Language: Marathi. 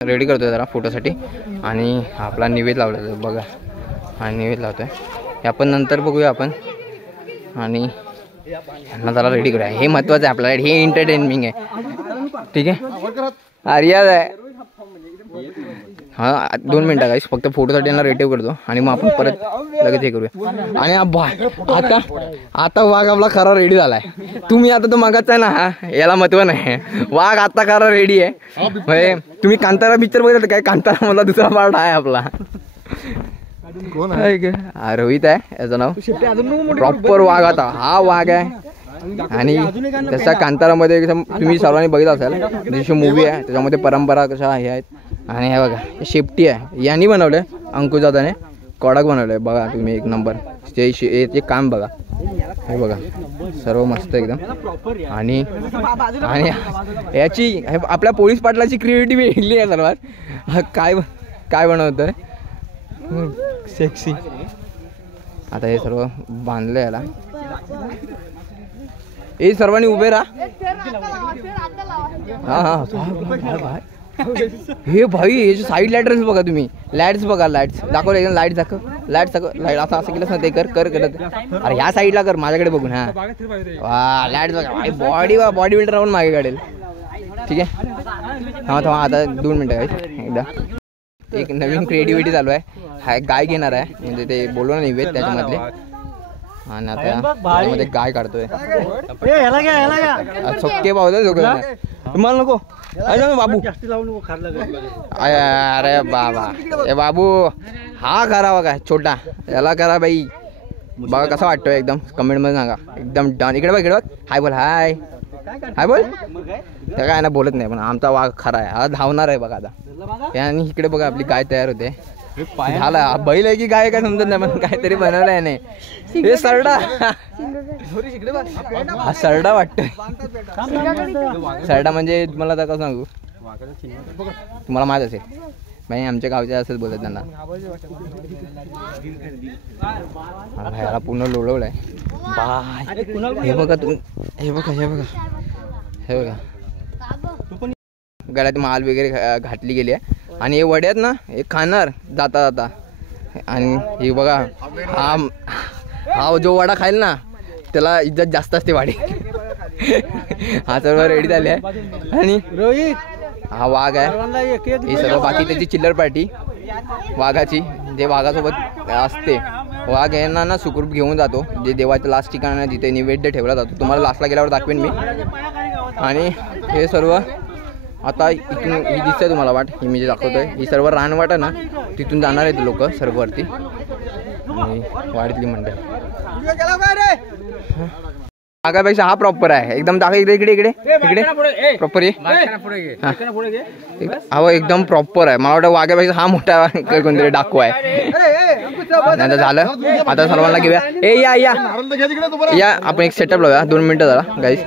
रेडी करतोय जरा फोटोसाठी आणि आपला निवेद लावला बघा. हा निवेद लावतोय हे आपण नंतर बघूया आपण. आणि ह्यांना जरा रेडी करूया. हे महत्त्वाचं आहे आपल्याला. हे एंटरटेनमेंट आहे. ठीक आहे. आर्याज आहे. हां 2 मिनटं गाईस फक्त फोटोसाठी यांना रेडी करतो आणि मग आपण परत लगेच हे करूया. आणि आता वाघ आपला खरा रेडी झालाय. तुम्ही आता तो मागाचा आहे ना, हा याला महत्व नाही. वाघ आता खरा रेडी आहे. म्हणजे तुम्ही कांतारा पिक्चर बघितलं काय? कांतारा मधला दुसरा पार्ट आहे आपला. कोण आहे? रोहित आहे याचं नाव. प्रॉपर वाघ आता हा वाघ आहे. आणि तसा कांतारामध्ये तुम्ही सर्वांनी बघितलं असेल जशी मूवी आहे त्याच्यामध्ये परंपरा कशा हे आहेत. आणि हे बघा शेपटी आहे यांनी बनवलंय. अंकुश दादाने कडक बनवलंय बघा तुम्ही. एक नंबर ते काम बघा. हे बघा सर्व मस्त एकदम. आणि याची आपल्या पोलीस पाटलाची क्रिएटिव्हिटी वेगळी आहे सर्वात. काय बनवतोय सेक्सी. आता हे सर्व बांधलं याला. हे सर्वांनी उभे राहा. हा हे भाई याचे साईड लाईट्स बघा तुम्ही. लाईट्स बघा. लाईट्स दाखव एकदम. लाईट दाखव. लाईट आता असं केलंच ना ते कर करत. अरे ह्या साईडला कर माझ्याकडे बघून. हा वा लाईट बघा. बॉडी बिल्डर राहून मागे काढेल. ठीक आहे. थांबा आता 2 मिनटं आहे. एकदा एक नवीन क्रिएटिव्हिटी चालू आहे. हा गाय घेणार आहे म्हणजे ते बोललो ना निवेद त्याच्यामधले. आणि आता त्यामध्ये गाय काढतोय. चक्के पावतो मला नको बाबू. अरे बाबा ए बाबू हा करा बघा छोटा याला करा बाई. बघा कसा वाटतोय एकदम. कमेंट मध्ये सांगा. एकदम डन. इकडे बघ इकडे बघ. हाय बोल. हाय हाय बोल. त्या काय ना बोलत नाही पण आमचा वाघ खरा आहे. हा धावणार आहे बघा आता. आणि इकडे बघा आपली गाय तयार होते. झाला बैल आहे की गाय काय समजत नाही पण काहीतरी बनवलं आहे. नाही हे सरडा. हा सरडा वाटतोय. सरडा म्हणजे तुम्हाला आता कसं सांगू तुम्हाला माहित असेल बाई आमच्या गावच्या असंच बोलत त्यांना. ह्याला पूर्ण लोळवलंय बाय. हे बघा तुम्ही. हे बघा हे बघा हे बघा. गळ्यात माल वगैरे घातली गेली आहे. आणि हे वड्यात ना हे खाणार जाता जाता. आणि हे बघा हा जो वडा खाईल ना त्याला इज्जत जास्त असते वाडी. हा सर्व रेडी झाले आहे. आणि रोहित हा वाघ आहे. हे सर्व बाकी त्याची चिल्लर पार्टी वाघाची जे वाघासोबत असते. वाघ यांना ना सुखरूप घेऊन जातो जे देवाच्या लास्ट ठिकाणी जिथे नैवेद्य ठेवला जातो. तुम्हाला लास्टला गेल्यावर दाखवेन मी. आणि हे सर्व आता इथून ही दिसतंय तुम्हाला वाट. ही मी जे दाखवतोय ही सर्व रानवाट आहे ना तिथून जाणार आहेत लोक सर्व वरती. वाडीतली मंडळी. वाघापेक्षा हा प्रॉपर आहे एकदम. दाखव इकडे इकडे इकडे इकडे प्रॉपर ये. हा एकदम प्रॉपर आहे. मला वाटतं वाघापेक्षा हा मोठा कोणतरी डाकू आहे. नाही झालं आता सर्वांना घेऊया. ए या या या आपण एक सेटअप लावूया. 2 मिनिटं झाला गाईस.